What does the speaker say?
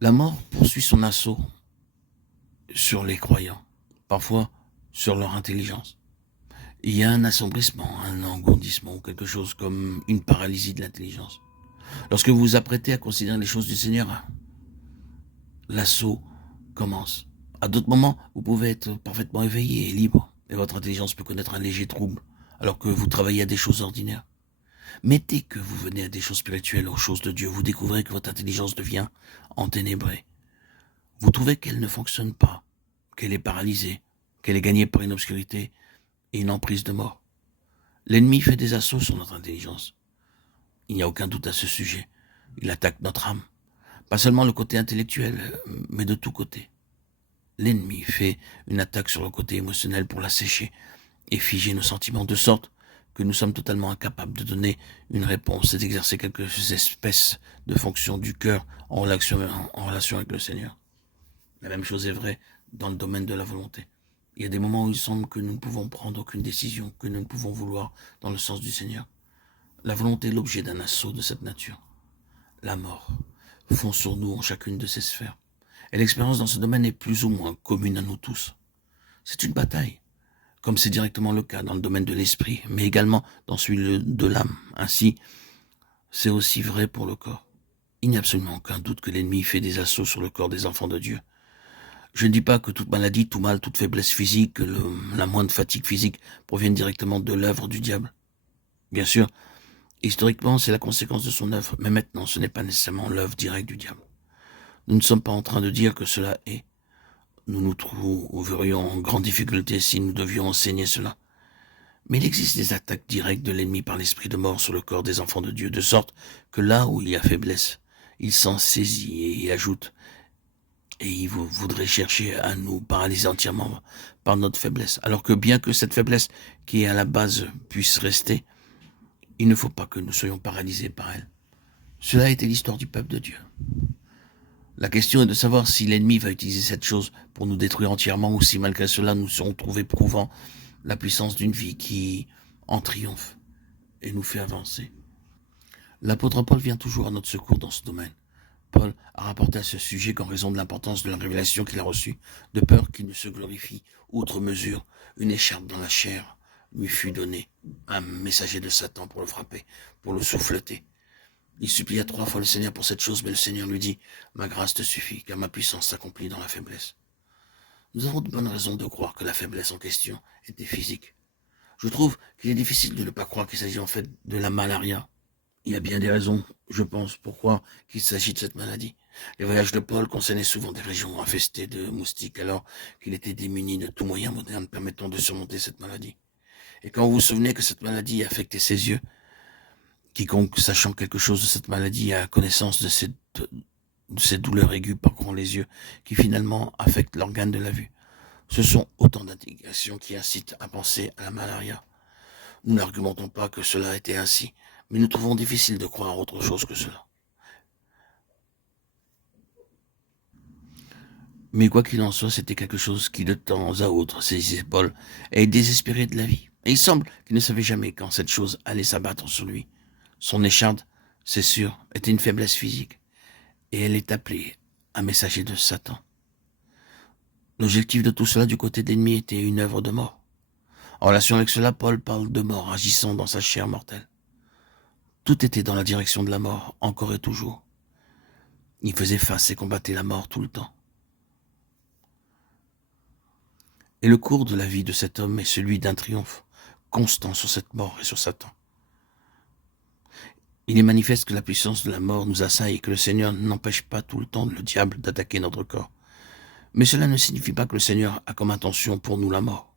La mort poursuit son assaut sur les croyants, parfois sur leur intelligence. Il y a un assombrissement, un engourdissement ou quelque chose comme une paralysie de l'intelligence. Lorsque vous vous apprêtez à considérer les choses du Seigneur, l'assaut commence. À d'autres moments, vous pouvez être parfaitement éveillé et libre, et votre intelligence peut connaître un léger trouble, alors que vous travaillez à des choses ordinaires. Mais dès que vous venez à des choses spirituelles, aux choses de Dieu, vous découvrez que votre intelligence devient enténébrée. Vous trouvez qu'elle ne fonctionne pas, qu'elle est paralysée, qu'elle est gagnée par une obscurité et une emprise de mort. L'ennemi fait des assauts sur notre intelligence. Il n'y a aucun doute à ce sujet. Il attaque notre âme. Pas seulement le côté intellectuel, mais de tous côtés. L'ennemi fait une attaque sur le côté émotionnel pour l'assécher et figer nos sentiments, de sorte que nous sommes totalement incapables de donner une réponse et d'exercer quelques espèces de fonctions du cœur en relation avec le Seigneur. La même chose est vraie dans le domaine de la volonté. Il y a des moments où il semble que nous ne pouvons prendre aucune décision, que nous ne pouvons vouloir dans le sens du Seigneur. La volonté est l'objet d'un assaut de cette nature. La mort fond sur nous en chacune de ces sphères. Et l'expérience dans ce domaine est plus ou moins commune à nous tous. C'est une bataille, comme c'est directement le cas dans le domaine de l'esprit, mais également dans celui de l'âme. Ainsi, c'est aussi vrai pour le corps. Il n'y a absolument aucun doute que l'ennemi fait des assauts sur le corps des enfants de Dieu. Je ne dis pas que toute maladie, tout mal, toute faiblesse physique, la moindre fatigue physique proviennent directement de l'œuvre du diable. Bien sûr, historiquement, c'est la conséquence de son œuvre, mais maintenant, ce n'est pas nécessairement l'œuvre directe du diable. Nous ne sommes pas en train de dire que cela est. Nous nous trouverions en grande difficulté si nous devions enseigner cela. Mais il existe des attaques directes de l'ennemi par l'esprit de mort sur le corps des enfants de Dieu, de sorte que là où il y a faiblesse, il s'en saisit et il ajoute. Et il voudrait chercher à nous paralyser entièrement par notre faiblesse. Alors que bien que cette faiblesse qui est à la base puisse rester, il ne faut pas que nous soyons paralysés par elle. Cela a été l'histoire du peuple de Dieu. La question est de savoir si l'ennemi va utiliser cette chose pour nous détruire entièrement ou si malgré cela nous serons trouvés prouvant la puissance d'une vie qui en triomphe et nous fait avancer. L'apôtre Paul vient toujours à notre secours dans ce domaine. Paul a rapporté à ce sujet qu'en raison de l'importance de la révélation qu'il a reçue, de peur qu'il ne se glorifie outre mesure, une écharpe dans la chair lui fut donnée, un messager de Satan pour le frapper, pour le souffleter. Il supplia 3 fois le Seigneur pour cette chose, mais le Seigneur lui dit « Ma grâce te suffit, car ma puissance s'accomplit dans la faiblesse. » Nous avons de bonnes raisons de croire que la faiblesse en question était physique. Je trouve qu'il est difficile de ne pas croire qu'il s'agit en fait de la malaria. Il y a bien des raisons, je pense, pourquoi qu'il s'agit de cette maladie. Les voyages de Paul concernaient souvent des régions infestées de moustiques, alors qu'il était démuni de tout moyen moderne permettant de surmonter cette maladie. Et quand vous vous souvenez que cette maladie affectait ses yeux, quiconque sachant quelque chose de cette maladie a connaissance de ces douleurs aiguës parcourant les yeux, qui finalement affectent l'organe de la vue. Ce sont autant d'indications qui incitent à penser à la malaria. Nous n'argumentons pas que cela était ainsi, mais nous trouvons difficile de croire autre chose que cela. Mais quoi qu'il en soit, c'était quelque chose qui de temps à autre saisissait Paul et désespérait de la vie. Et il semble qu'il ne savait jamais quand cette chose allait s'abattre sur lui. Son écharde, c'est sûr, était une faiblesse physique, et elle est appelée un messager de Satan. L'objectif de tout cela du côté de l'ennemi était une œuvre de mort. En relation avec cela, Paul parle de mort agissant dans sa chair mortelle. Tout était dans la direction de la mort, encore et toujours. Il faisait face et combattait la mort tout le temps. Et le cours de la vie de cet homme est celui d'un triomphe constant sur cette mort et sur Satan. Il est manifeste que la puissance de la mort nous assaille et que le Seigneur n'empêche pas tout le temps le diable d'attaquer notre corps. Mais cela ne signifie pas que le Seigneur a comme intention pour nous la mort.